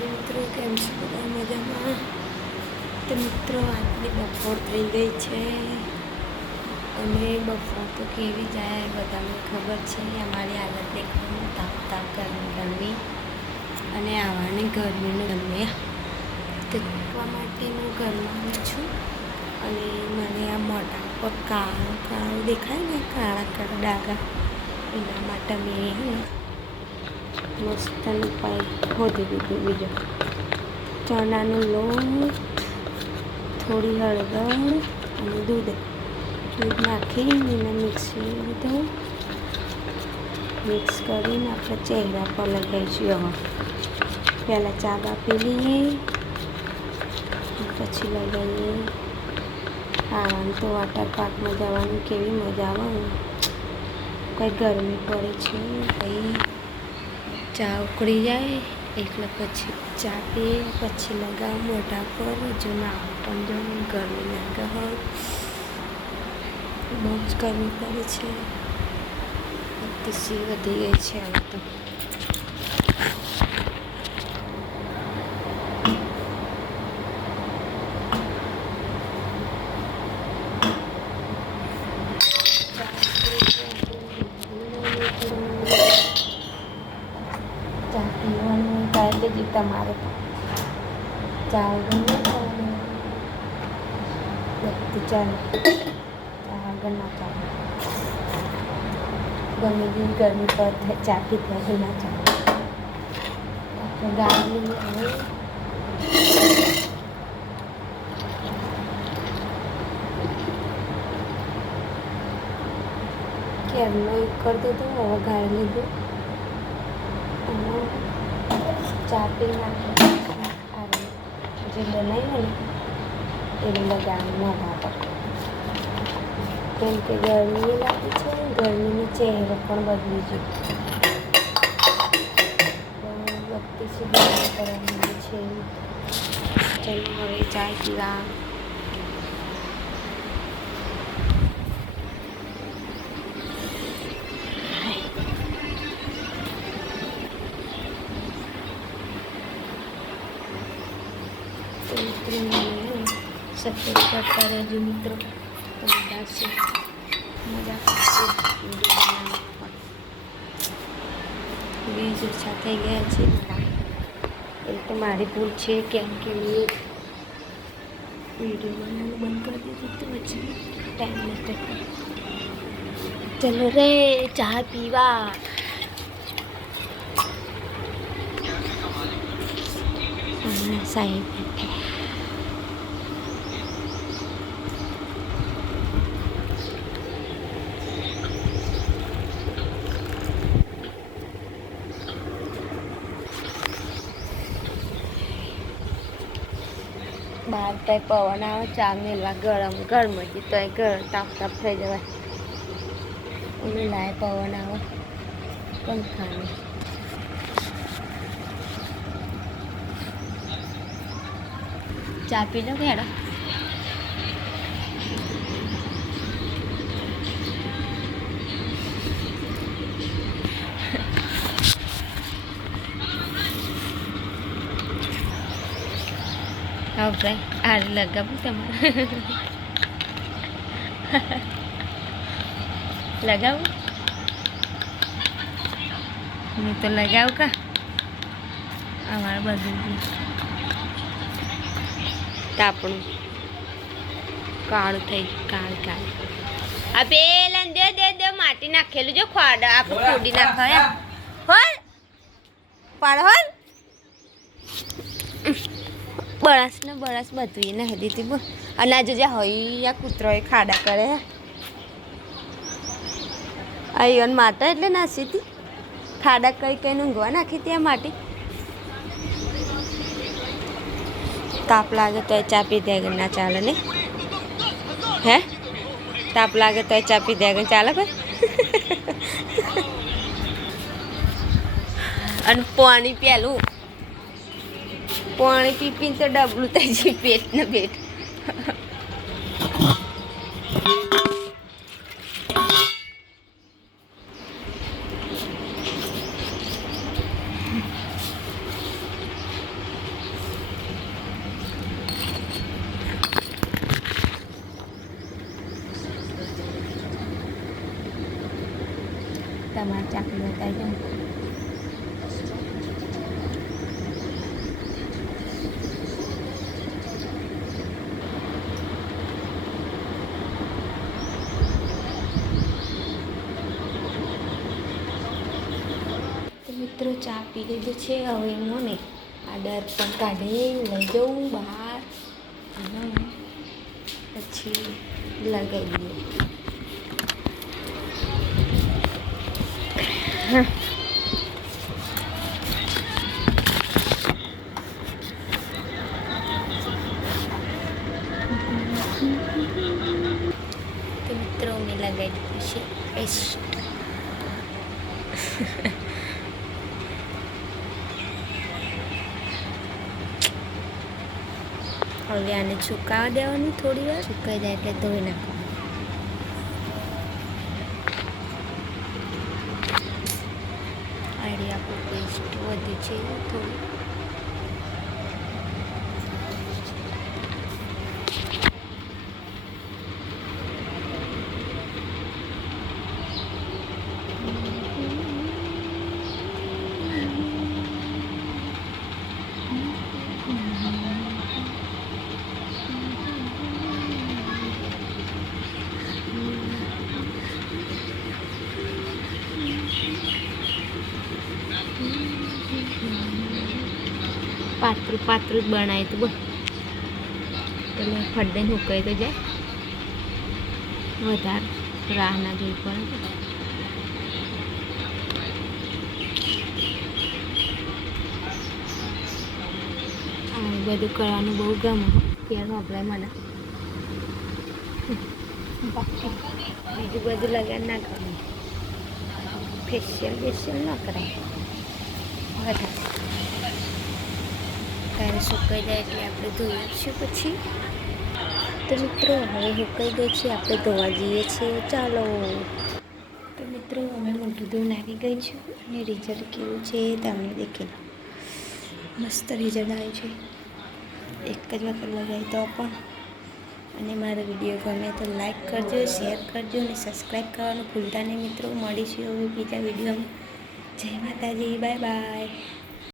મિત્રો કેમ છો બધા મજામાં? તો મિત્રો આજની બપોર થઈ ગઈ છે અને બપોર તો કેવી જાય બધાને ખબર છે. અમારી હાલત દેખવાનું તાપ તાપ ગરમી અને આવવાની ગરમીનું ગમે તો જોવા માટે હું ઘરમાં છું અને મને આ મોઢા પર કાળું કાળું દેખાય ને કાળા કાળા ડાઘા એના માટે મેં મસ્તનું પાઇપ ખોદી દીધું. બીજો ચણાનું લોટ, થોડી હળદર અને દૂધ નાખીને એને મિક્સી લીધું. મિક્સ કરીને આપણે ચહેરા પર લગાવીશું. હવે પહેલાં ચા બાપી લઈએ પછી લગાવીએ. આરામ તો વોટર પાર્કમાં જવાની કેવી મજા આવે. કંઈ ગરમી પડે છે કંઈ ચા ઉકળી જાય એટલે પછી ચા પીએ પછી લગાવ મોઢા પર. જો ના પણ જો ગરમી લાગે હોય બહુ જ ગરમી પડે છે. અતિશય વધી ગઈ છે હવે તો. ચા પીવાનું કાઢી દેજો તમારે ચા વગર બધું ચાલે. ચા વગર ના ચાલે. ગમે તેવી ગરમી પર ચા પીતા વગર ના ચાલે. આપણે ગાડી આવે કેરનો એક કરતો હતો હવે ગાળી લીધું. ચા પી નાખે જે બનાવીને એને લગાવી મોઢા પર કેમ કે ગરમી લાગે છે. ગરમીનો ચહેરો પણ બદલી ગયો વ્યક્તિ સુધી કરવાની છે. ચાલો હવે ચા પીવા. સપોર્ટ કરતા રહેજો મિત્રો. તમારા મજા કરશે. વીજ ઓછા થઈ ગયા છે એ તો મારી ભૂલ છે કેમ કે મેં વિડીયો બનાવવાનું બંધ કરી દીધું તો પછી ટાઈમ નથી. ચલો રે ચા પીવા. સાહેબ બહાર તો પવન આવે ચા મેળવા ગરમ ગરમ હતી તો ગરમ તાપ તાપ થઈ જવાય. એને લાય પવન આવે પંખાને. ચા પી લો હેડો. હવે આ લગાવું તમારે લગાવું હું તો લગાવું કા અમારે બધું તાપણું કાળું થઈ કાળ કાળ. આ પેલા દે દે દે માટી નાખેલું જો ખોડ આપણે ખોડી નાખાય હોલ પાડ હોલ બળાસ ને બળાસ બધું એ નાખી દીધી. બોલ અને આ જોજે હોય આ કૂતરોએ ખાડા કરે અહીં માટા એટલે નાસી હતી ખાડા કઈ કઈ ઊંઘવા નાખી ત્યાં માટી. તાપ લાગે તો ચા પી દે ના ચાલે ને હે તાપ લાગે તો ચા પી દે ચાલે ભાઈ. અને પાણી પેલું પાણી પી પીને તો ડબલું થઈ જાય પેટ ને પેટ. તમારે ચાકલી બતાવી દઉં. મિત્રો ચા પી લીધી છે. હવે હું ને આ દર્પણ કાઢી લઈ જાઉં બહાર અને પછી લગાવી દઈએ. તો મિત્રો મેં લગાવી દીધું છે પેસ્ટ. હવે આને સુકાવા દેવાનું થોડી વાર. સુકાઈ જાય એટલે ધોઈ નાખવાનું. આઈડી આપણું પેસ્ટ વધ્યું છે થોડું. પાતળું જ બનાય તો બોલ એટલે ફરદઈને સુકાઈ તો જાય. વધારે રાહ ના જોઈ પડે. આ બધું કરવાનું બહુ ગમે. ત્યારે આપણે મને બીજું બધું લગાડ ના ગમે. ફેશિયલ ના કરાય વધારે. ત્યારે સુકાઈ જાય એટલે આપણે ધોઈ આપીશું પછી. તો મિત્રો હવે સુકાઈ ગઈ છે, આપણે ધોવા જઈએ છીએ. ચાલો. તો મિત્રો અમે મોટું ધોઈને આવી ગઈ છું અને રિઝલ્ટ કેવું છે તમને દેખી લો. મસ્ત રિઝલ્ટ આવ્યું છે. એક જ વખત લગાવી તો પણ. અને મારો વિડીયો ગમે તો લાઈક કરજો, શેર કરજો અને સબસ્ક્રાઈબ કરવાનું ભૂલતા નહીં મિત્રો. મળીશું હવે બીજા વિડીયોમાં. જય માતાજી, બાય બાય.